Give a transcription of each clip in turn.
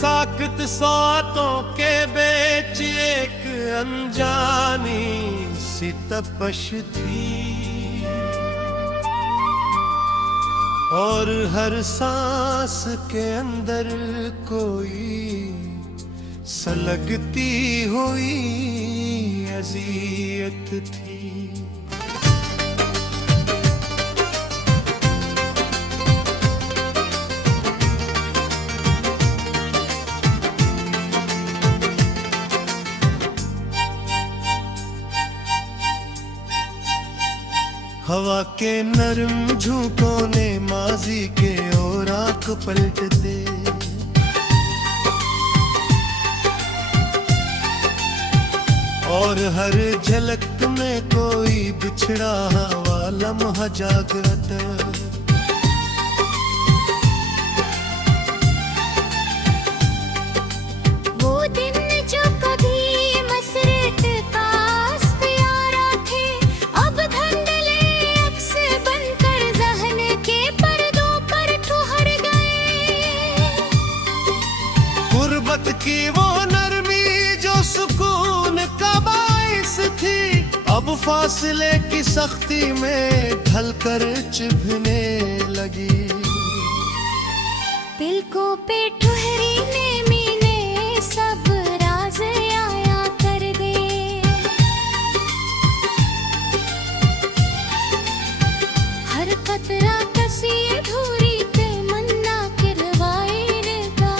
साकत सौतों के बेच एक अनजानी सी तपश थी, और हर सांस के अंदर कोई सलगती हुई अज़ियत थी। हवा के नरम झोंकों ने माजी के ओर आंख पलट दे, और हर झलक में कोई बिछड़ा हुआ लम्हा जागता। वो दिन जो कभी मसरत का इख्तियारा थे, अब धंधले अक्स बनकर ज़हन के पर्दों पर ठहर गए। गुर्बत की वो नरमी जो सुकून का बाइस थी, अब फासले की सख्ती में ढलकर चुभने लगी। पिलकों पे ठहरीने मीने सब राज आया कर दे। हर कतरा कसी धूरी ते मन्ना किरवाए रगा।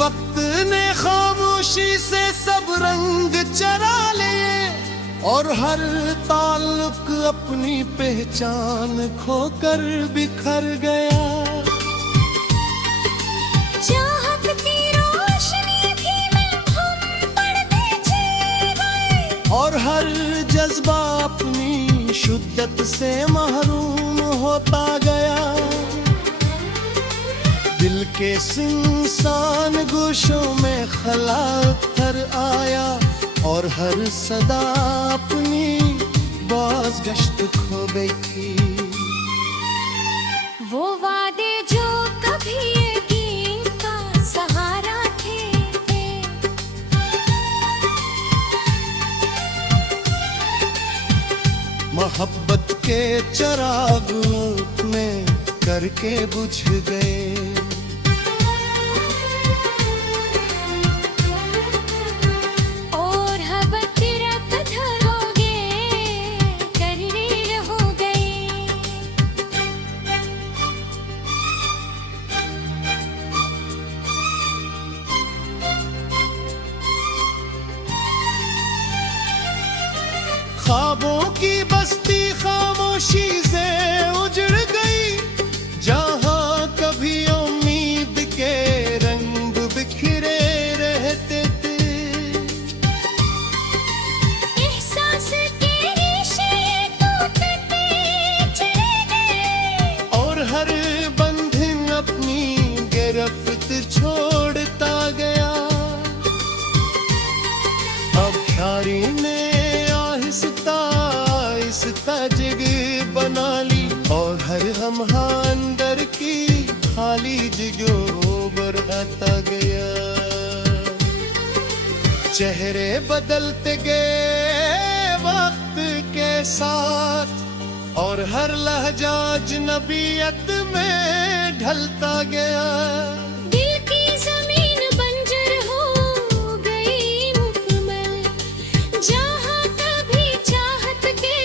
वक्त ने खामोशी से सब रंग चरा लिए, और हर ताल्लुक अपनी पहचान खोकर बिखर गया। चाहत की रोशनी भी में हम पड़ते चले गए, और हर जज्बा अपनी शुद्धत से महरूम होता गया। दिल के सुनसान गोशों में खला थर आया, और हर सदा अपनी बाज़गश्त खो गई थी। वो वादे जो कभी यकीन का सहारा थे, मोहब्बत के चिराग में करके बुझ गए। और हब तेरा कधर हो गए करने हो गए। ख्वाबों की बस्ती खामोशी से उजड़ गई, जहां कभी उम्मीद के रंग बिखरे रहते थे। एहसास के रेशे टूटते चले गए, और हर बंधन अपनी गिरफ्त छोड़ता गया। अब ख्यारी ने आहिस्ता आहिस्ता जगह बना ली, और हर लम्हा अंदर की खाली जगहों बढ़ाता गया। चेहरे बदलते गए वक्त के साथ, और हर लहजा अजनबियत में ढलता गया। दिल की जमीन बंजर हो गई मुकम्मल, जहाँ कभी चाहत के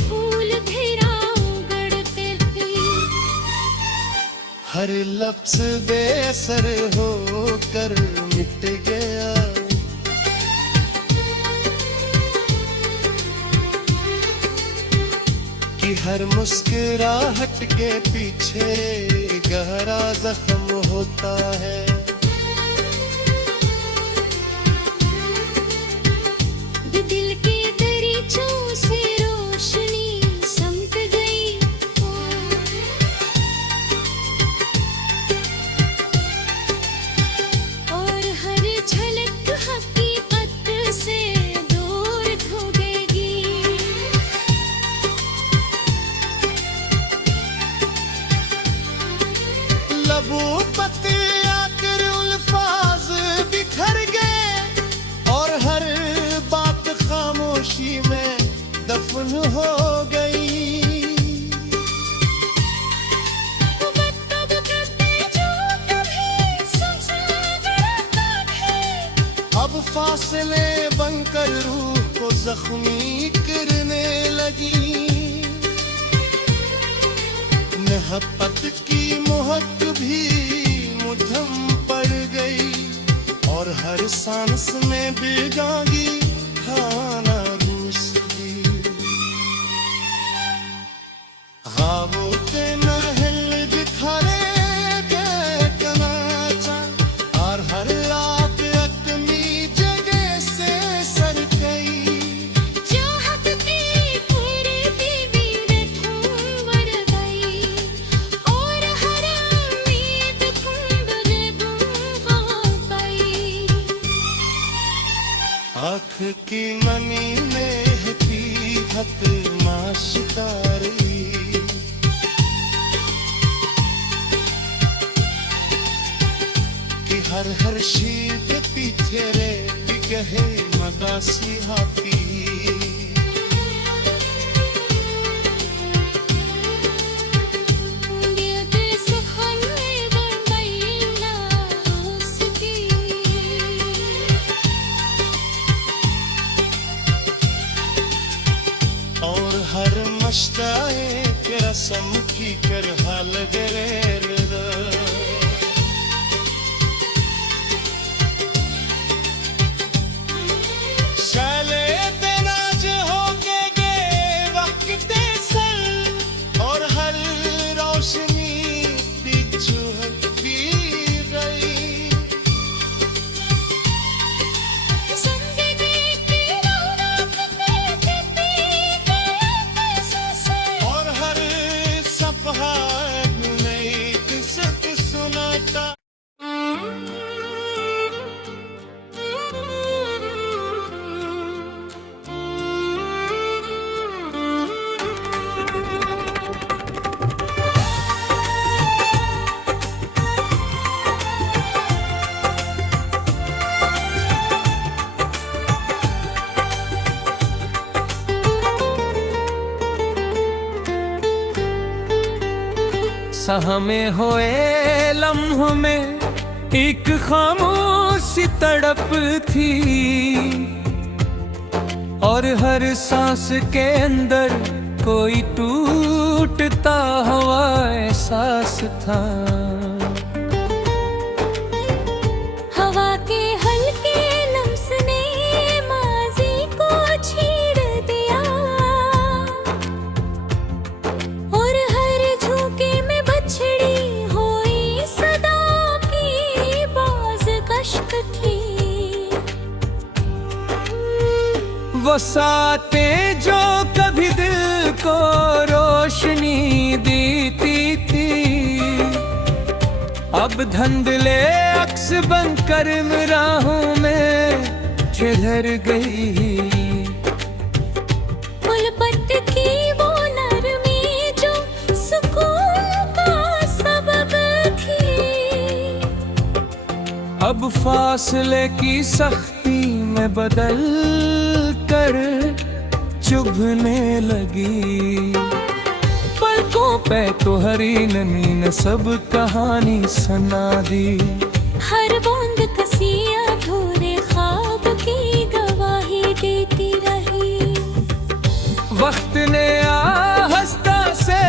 फूल घिरा उगड़ते थे। हर लफ्ज़ बेअसर होकर मिट गया। कि हर मुस्कुराहट के पीछे गहरा जख्म होता है। दिल के दरीचों से रोशनी फासले बनकर रूह को जख्मी करने लगी। मोहब्बत की मोहक भी मुझम पड़ गई और हर सांस में बेगागी खाना रूस दी। हाँ वो तेना हिल दिखाने के कनाचा और हर रात अपनी जगह से सर गई। चाहत की पूरी वीरत उम्र गई और हर उम्मीद कुंबल गुम हो गई। आँख की मनी में है पीहत माशिकारी, कि हर शीत पीछे रे गहे मगासी हाथी। दिल सुखन बन गई ना उसकी। और हर मश्ताए के रसम की कर हाल गरेर शाले तेनाज हो के गे वक्त सर और हर रोशनी बिच्छू पी गई। जिंदगी की रौनक में बीती गई और हर सफहा नई किस्मत सुनाता। सहमे होए लम्हों में एक खामोशी तड़प थी और हर सांस के अंदर कोई टूटता हुआ एहसास था। हवा के हल्के लम्स ने माजी को छेड़ दिया और हर झोंके में बछड़ी हुई सदा की बाज कश्क थी। वो सातें जो कभी दिल को रोशनी देती थी अब धुंधले अक्स बनकर राहों में ठहर गई। उल्फत की वो नरमी जो सुकून का सबब थी अब फासले की सख्ती में बदल कर चुभने लगी। पलकों पे तो हरी नमी ने सब कहानी सुना दी। हर बूंद कसी अधूरे ख्वाब की गवाही देती रही। वक्त ने आहिस्ता से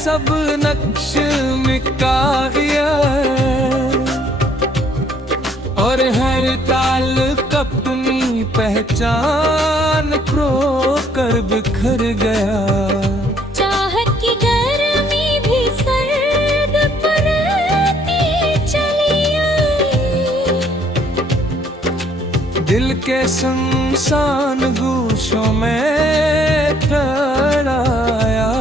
सब नक्श मिटा दिया और हर ताल्लुक अपनी पहचान खो कर बिखर गया। चाहत की गर्मी भी सर्द पड़ती चली आई। दिल के सुनसान गूशों में ठहराया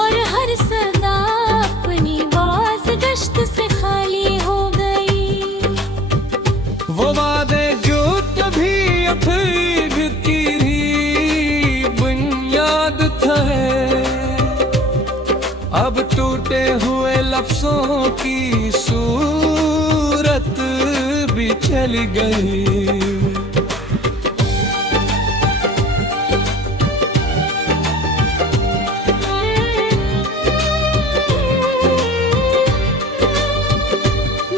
और हर सदा अपनी बाज गश्त से खाली हो गई। वो वादे जो तभी अफीग की ही बुनियाद थे अब टूटे हुए लफ्जों की सूरत भी चली गई।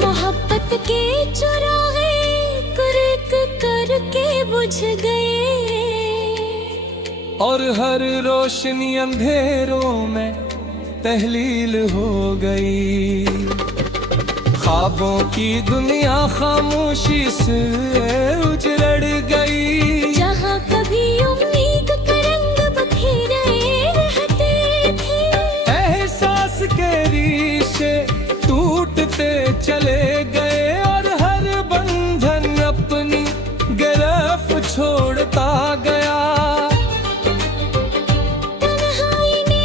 मोहब्बत के चुरा और हर रोशनी अंधेरों में तहलील हो गई। ख्वाबों की दुनिया खामोशी से उजड़ गई। जहाँ कभी उम्मीद का रंग बखेरे रहते थे, एहसास के रीशे टूटते चले गए और हर बंधन अपनी गिरफ्त छोड़ता गया। तन्हाई ने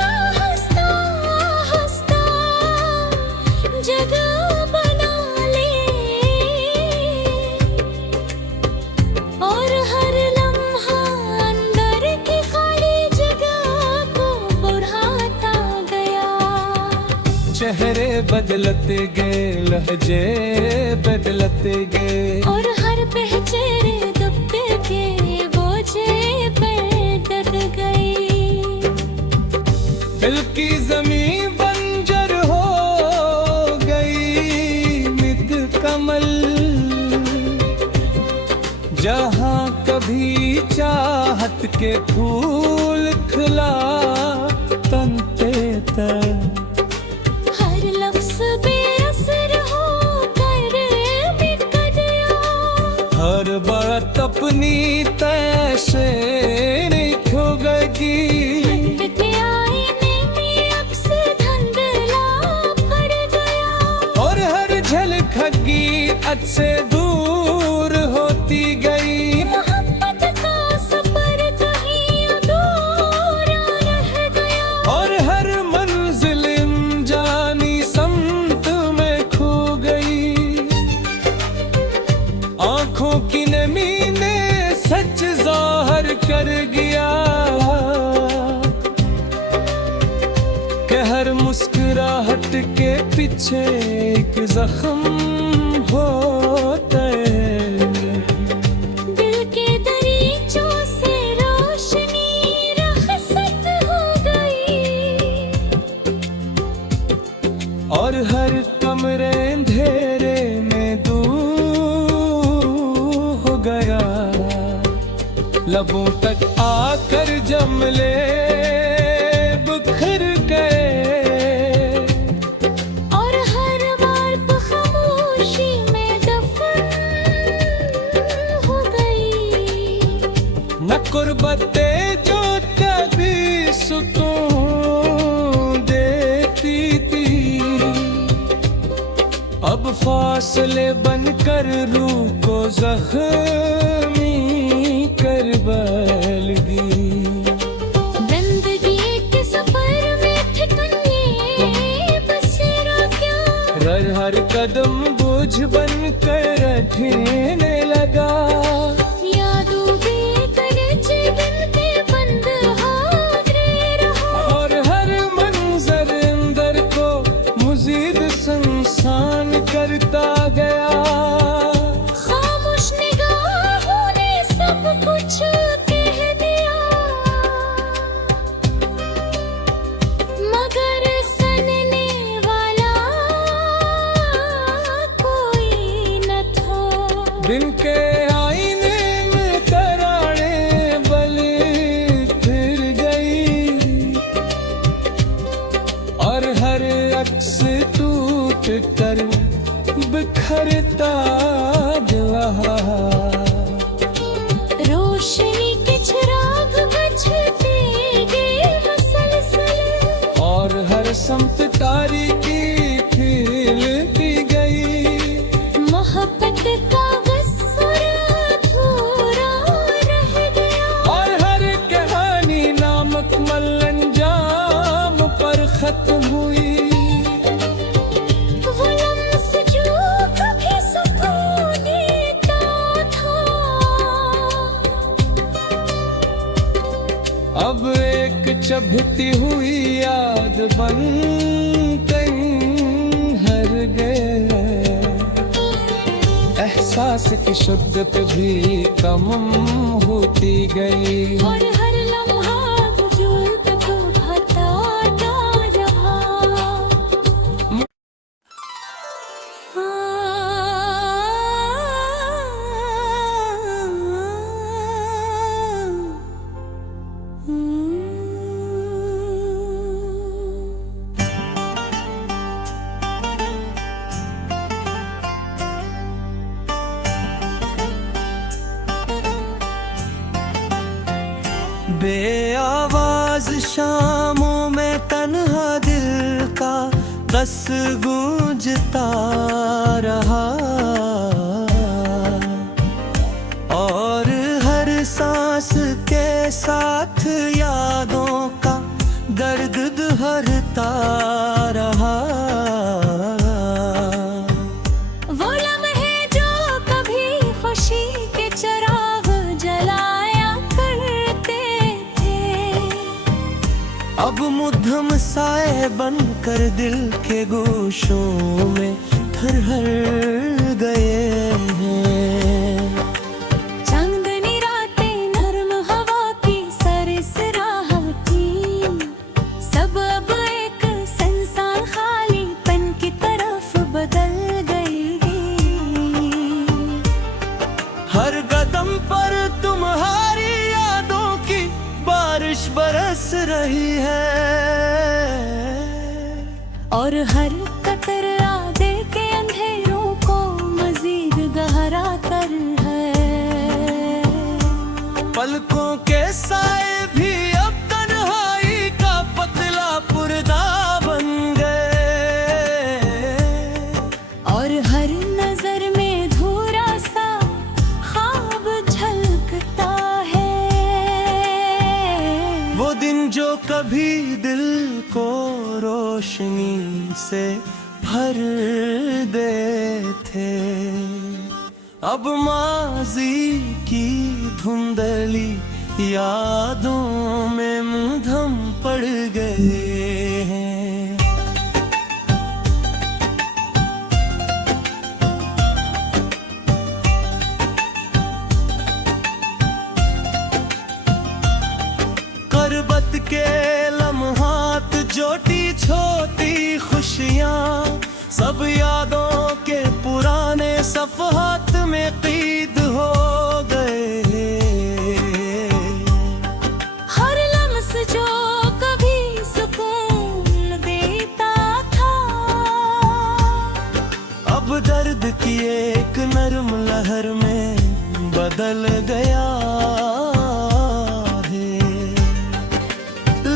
आहिस्ता आहिस्ता जगह बना ली और हर लम्हा अंदर की खाली जगह को बढ़ाता गया। चेहरे बदलते गए, लहजे बदलते गए और हर पहचेरे दबते के बोझे पर डट गई। दिल की जमीन बंजर हो गई, मित कमल जहाँ कभी चाहत के फूल खिला तनते तर। हर लफ्ज़ बेअसर होकर मिट गया। हर बात अपनी तय से नहीं खो गई। के आईने में अक्स धुंधला पड़ गया और हर झलक हकीकत से दूर होती गई। मोहब्बत का सफर कहीं अधूरा रह गया और हर मंजिल जानी समत में खो गई। आंखों की नमी ने सच जाहिर कर गया कि हर मुस्कुराहट के पीछे एक जख्म होता है। दिल के दरीचों से रोशनी रखसत हो गई और हर कमरे अंधेरे में दूर हो गया। लबों तक आकर जमले बिखर गए और हर बार तो खामोशी में दफन हो गई। न कुर्बते जो कभी सुकून देती थी, अब फासले बनकर रूह को जख्मी कर बलगी। जिंदगी के सफर में ठिकाने बसेरा क्या। हर कदम बोझ बनकर रखने लगा। यादों बेकरचे दिल के बंद हादरे रहा और हर मंजर अंदर को मजीद संसान करता गया। खामोश निगाहों ने सब कुछ कह दिया मगर सुनने वाला कोई न था। दिन के आईने में तराने बली फिर गई और हर अक्स टूट कर बिखरता रहा। रोशनी के चिराग बुझते गए मुसलसल और हर समत तारीकी फैलती गई। मोहब्बत का गस्सुर अधूरा रह गया और हर कहानी नामुकम्मल अंजाम पर खत्म हुई। वो लम्स जो कभी सुकून देता था अब एक चभती हुई याद बन हर गए। एहसास की शुद्धत भी कम होती गई और हर लम्हा बुजुर्ग को बताता रहा। बे आवाज शामों में तन्हा दिल का बस गूंजता रहा, और हर सांस के साथ यादों का दर्द दुहरता रहा। वो लम्हे जो कभी खुशी के चिराग जलाया करते थे, अब मुद्दम साए बनकर दिल के गोशों में ठहर गए हैं। चांदनी रातें नर्म हवा की सरसराहटी, सब अब एक संसार खालीपन की तरफ बदल गई। हर कदम पर तुम्हारी यादों की बारिश बरस रही है, और हर कतरा दे के अंधेरों को मजीद गहरा कर है। पलकों के साए भी अब तन्हाई का पतला पर्दा बन गए, और हर नजर में धूरा सा ख्वाब झलकता है। वो दिन जो कभी दिल को रोशनी से भर देते, अब माजी की धुंधली यादों में मुंधम पड़ गए हैं। करबत के लम्हात जोटी छोटी खुशियाँ सब यादों के पुराने सफ़हात में क़ीद हो गए। हर लम्स जो कभी सुकून देता था, अब दर्द की एक नरम लहर में बदल गया है।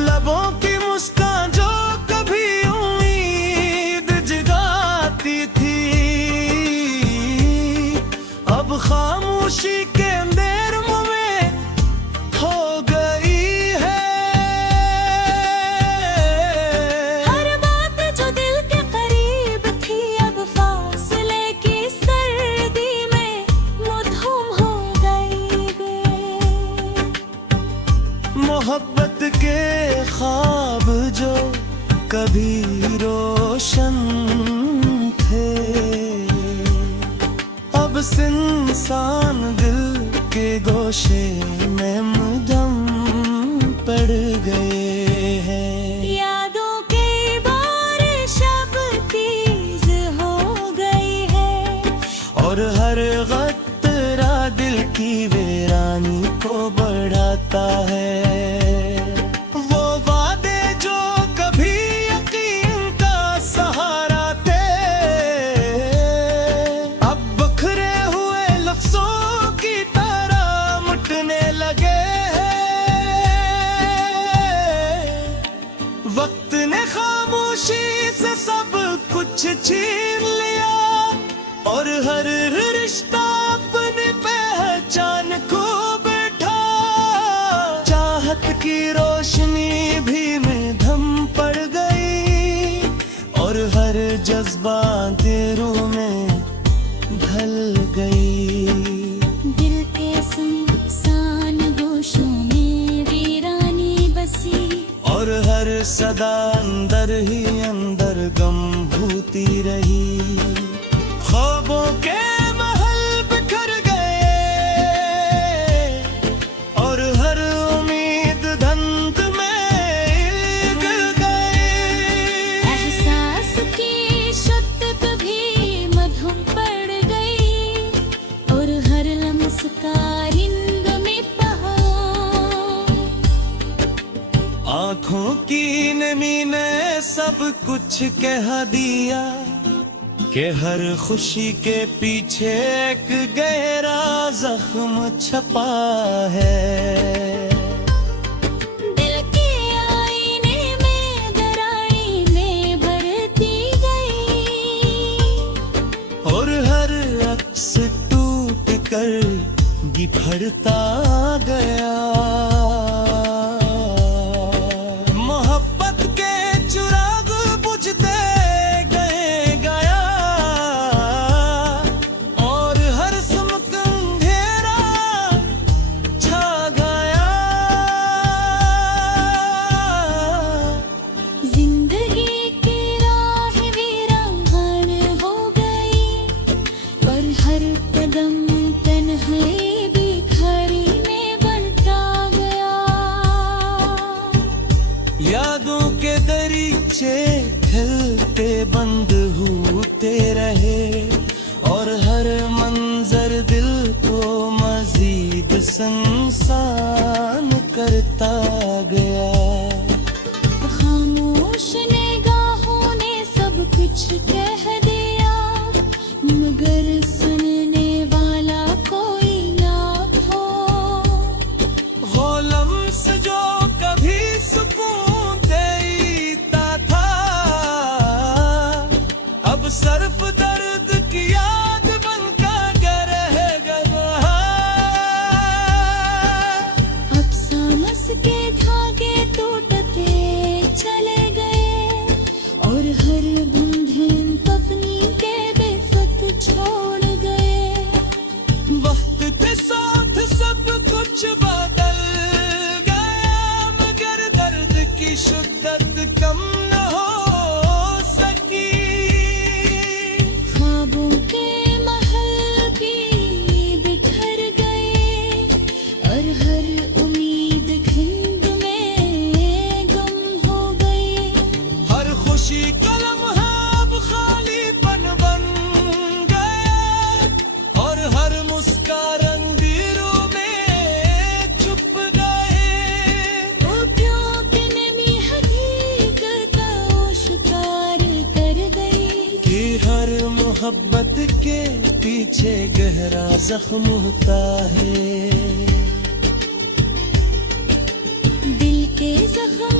लबों की मुस्कान जो कभी उम्मीद जगाती थी, अब खामोशी के अंधेर में हो गई है। हर बात जो दिल के करीब थी, अब फासले की सर्दी में मधुम हो गई। मोहब्बत के ख्वाब जो कभी रोशन थे, अब इंसान दिल के गोशे में मुदम पड़ गए हैं। यादों की बारिश अब तेज हो गई है, और हर गतरा दिल की वीरानी को बढ़ाता है। वो वादे जो कभी यकीन का सहारा थे, अब बिखरे हुए लफ्जों की तरह मिटने लगे हैं। वक्त ने खामोशी से सब कुछ छीन लिया, और हर रिश्ता अपनी पहचान को बैठा। चाहत की रोशनी भी मध्यम पड़ गई, और हर जज्बा देरों में ढल गई। दिल के सुनसान गोशों में वीरानी बसी, और हर सदा अंदर ही अंदर गम भूती रही। ख्वाबों के महल बिखर गए, और हर उम्मीद धंध में गिर गई। एहसास की शुद्दत भी मधुम पड़ गई, और हर लम्स का रिंग में आँखों की नमी ने सब कुछ कह दिया कि हर खुशी के पीछे एक गहरा जख्म छपा है। बढ़ता गया। मोहब्बत के चिराग बुझते गए गया, और हर सुमक अंधेरा छा गया। जिंदगी की राह वीरान हो गई, पर हर कदम तन्हाई बिखरी में बनता गया। यादों के दरीचे खिलते बंद होते रहे, और हर मंजर दिल को मजीद संसान करता गया। खामोश निगाहों ने सब कुछ कह दिया, मगर सुनने वाला कोई ना हो। वो लम्स जो कभी सुकून देता था, अब सिर्फ दर्द की याद बनकर रह गया। अब सांस के धागे टूटते चले गए, और हर बंधन पत्नी के बेफत छोड़ गए। वक्त के साथ सब कुछ बदल गया, मगर दर्द की शिद्दत कम न हो सकी। ख्वाबों के महल भी बिखर गए, और हर उम्मीद धुंध में गुम हो गई। हर खुशी का लम्हा अब खालीपन बन गया, और हर मुस्कान अंधेरों में छुप गए। ओठों की नमी हकीकत आश्कार कर गई, कि हर मोहब्बत के पीछे गहरा जख्म होता है। दिल के जख्म